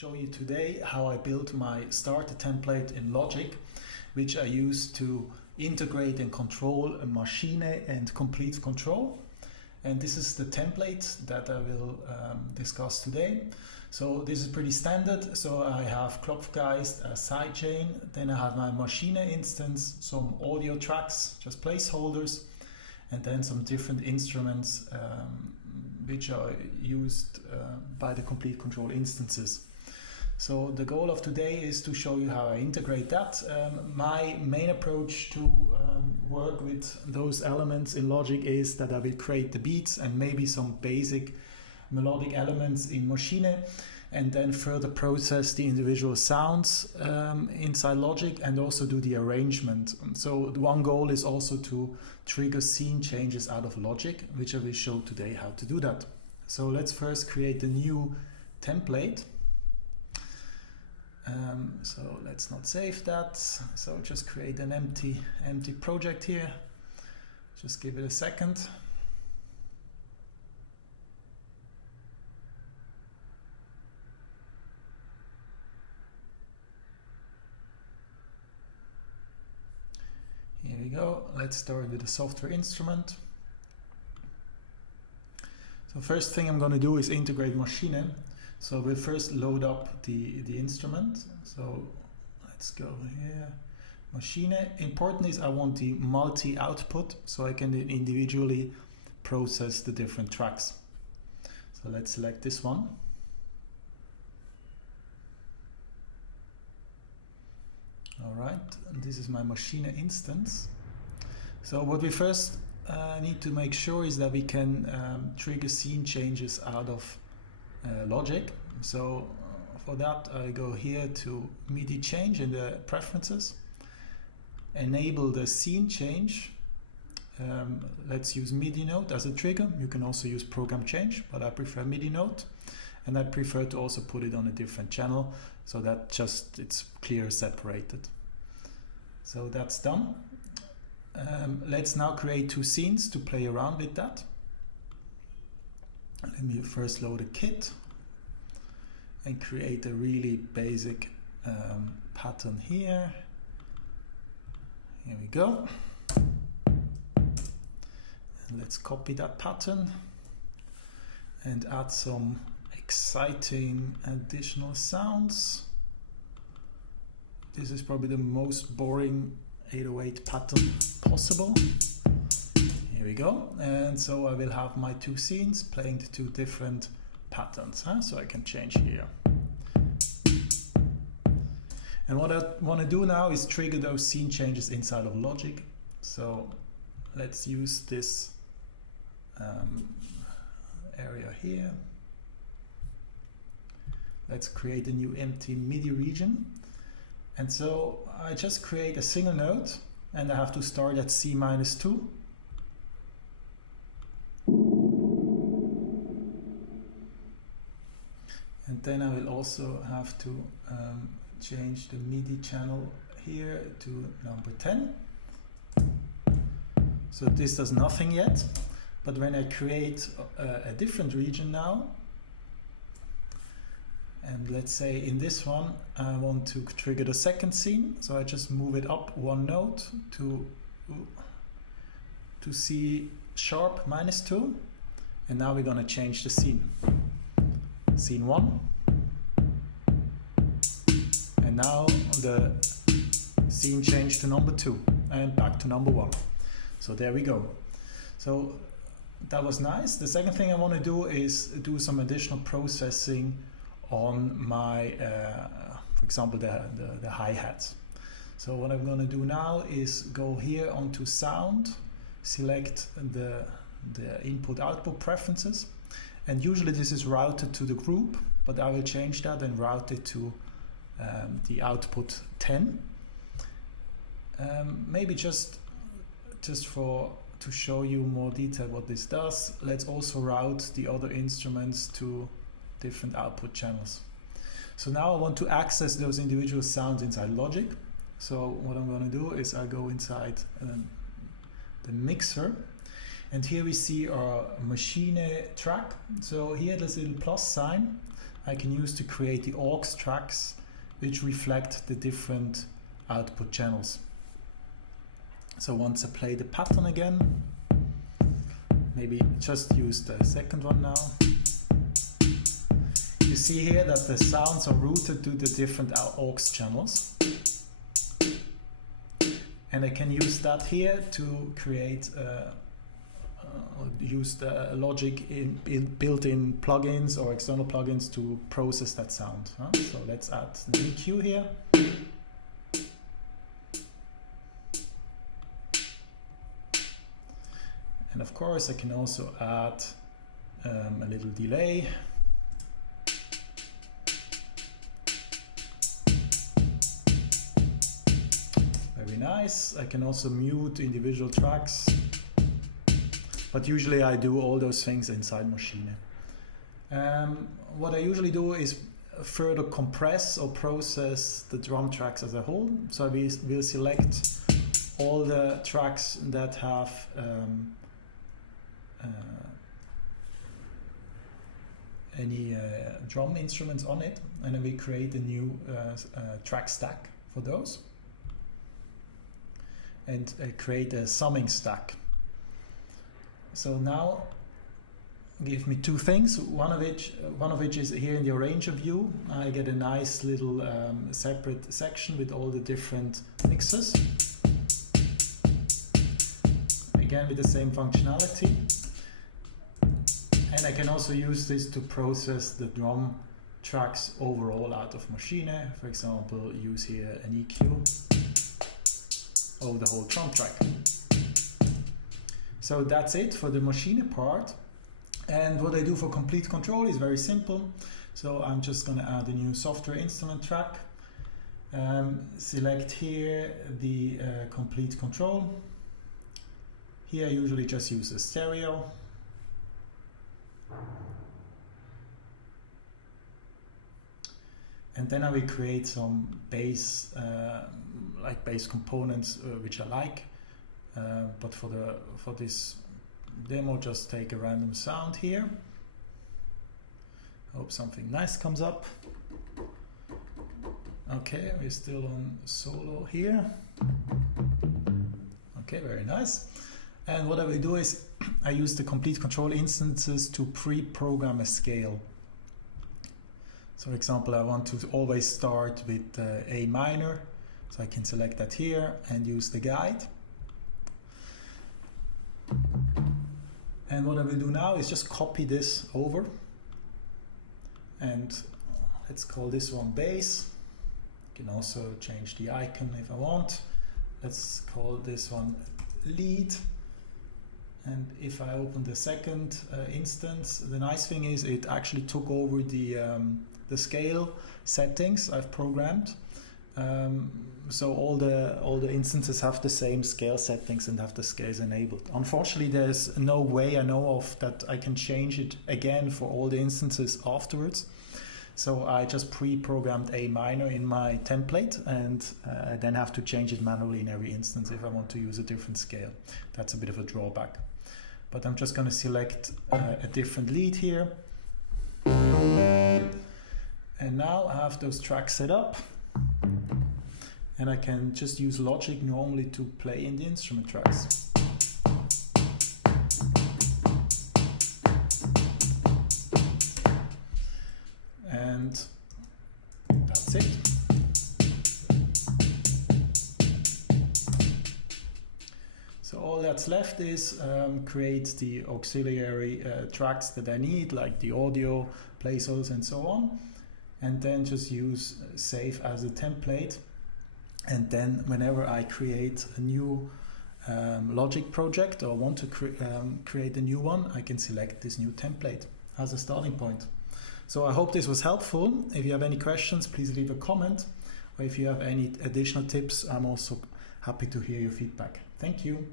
Show you today how I built my starter template in Logic, which I use to integrate and control a Maschine and Komplete Kontrol. And this is the template that I will discuss today. So this is pretty standard. So I have Klopfgeist, a sidechain, then I have my Maschine instance, some audio tracks, just placeholders, and then some different instruments which are used by the Komplete Kontrol instances. So the goal of today is to show you how I integrate that. My main approach to work with those elements in Logic is that I will create the beats and maybe some basic melodic elements in Maschine, and then further process the individual sounds inside Logic and also do the arrangement. So one goal is also to trigger scene changes out of Logic, which I will show today how to do that. So let's first create a new template. So let's not save that. So just create an empty project here. Just give it a second. Here we go. Let's start with the software instrument. So first thing I'm going to do is integrate Maschine. So we'll first load up the instrument. So let's go here. Maschine. Important is I want the multi-output so I can individually process the different tracks. So let's select this one. All right, and this is my Maschine instance. So what we first need to make sure is that we can trigger scene changes out of Logic. So for that I go here to MIDI change in the preferences, enable the scene change. Let's use MIDI note as a trigger. You can also use program change, but I prefer MIDI note, and I prefer to also put it on a different channel so that just it's clear separated. So that's done. Let's now create two scenes to play around with that. Let me first load a kit and create a really basic pattern here. Here we go. And let's copy that pattern and add some exciting additional sounds. This is probably the most boring 808 pattern possible. Here we go, and so I will have my two scenes playing the two different patterns, so I can change here. And what I want to do now is trigger those scene changes inside of Logic. So let's use this area here. Let's create a new empty MIDI region. And so I just create a single note, and I have to start at C-2. And then I will also have to change the MIDI channel here to number 10. So this does nothing yet, but when I create a different region now, and let's say in this one I want to trigger the second scene, so I just move it up one note to C sharp -2, and now we're going to change the scene. Scene 1, and now the scene changed to number 2 and back to number 1. So there we go. So that was nice. The second thing I want to do is do some additional processing on my, for example, the hi-hats. So what I'm going to do now is go here onto sound, select the input-output preferences. And usually this is routed to the group, but I will change that and route it to the output 10. Maybe just to show you more detail what this does, let's also route the other instruments to different output channels. So now I want to access those individual sounds inside Logic. So what I'm going to do is I go inside the mixer, and here we see our Maschine track. So here there's a little plus sign. I can use to create the aux tracks which reflect the different output channels. So once I play the pattern again, maybe just use the second one now. You see here that the sounds are routed to the different aux channels. And I can use that here to create, use the logic in built-in plugins or external plugins to process that sound. So let's add the EQ here. And of course I can also add a little delay. Very nice. I can also mute individual tracks, but usually I do all those things inside Maschine. What I usually do is further compress or process the drum tracks as a whole. So we will select all the tracks that have any drum instruments on it, and then we create a new track stack for those, and create a summing stack. So now give me two things, one of which is here in the arranger view. I get a nice little separate section with all the different mixes, again with the same functionality. And I can also use this to process the drum tracks overall out of Maschine. For example, use here an EQ over the whole drum track. So that's it for the Maschine part. And what I do for Komplete Kontrol is very simple. So I'm just going to add a new software instrument track. Select here the Komplete Kontrol. Here I usually just use a stereo. And then I will create some bass, like bass components, which I like. But for this demo, just take a random sound here. Hope something nice comes up. Okay, we're still on solo here. Okay, very nice. And what I will do is I use the Komplete Kontrol instances to pre-program a scale. So for example, I want to always start with A minor, so I can select that here and use the guide. And what I will do now is just copy this over, and let's call this one bass. You can also change the icon if I want. Let's call this one lead. And if I open the second instance, the nice thing is it actually took over the scale settings I've programmed. So all the instances have the same scale settings and have the scales enabled. Unfortunately, there's no way I know of that I can change it again for all the instances afterwards. So I just pre-programmed A minor in my template, and I then have to change it manually in every instance if I want to use a different scale. That's a bit of a drawback. But I'm just going to select a different lead here. And now I have those tracks set up. And I can just use Logic normally to play in the instrument tracks. And that's it. So all that's left is create the auxiliary tracks that I need, like the audio, placeholders and so on. And then just use save as a template. And then whenever I create a new Logic project or want to create a new one, I can select this new template as a starting point. So I hope this was helpful. If you have any questions, please leave a comment. Or if you have any additional tips, I'm also happy to hear your feedback. Thank you.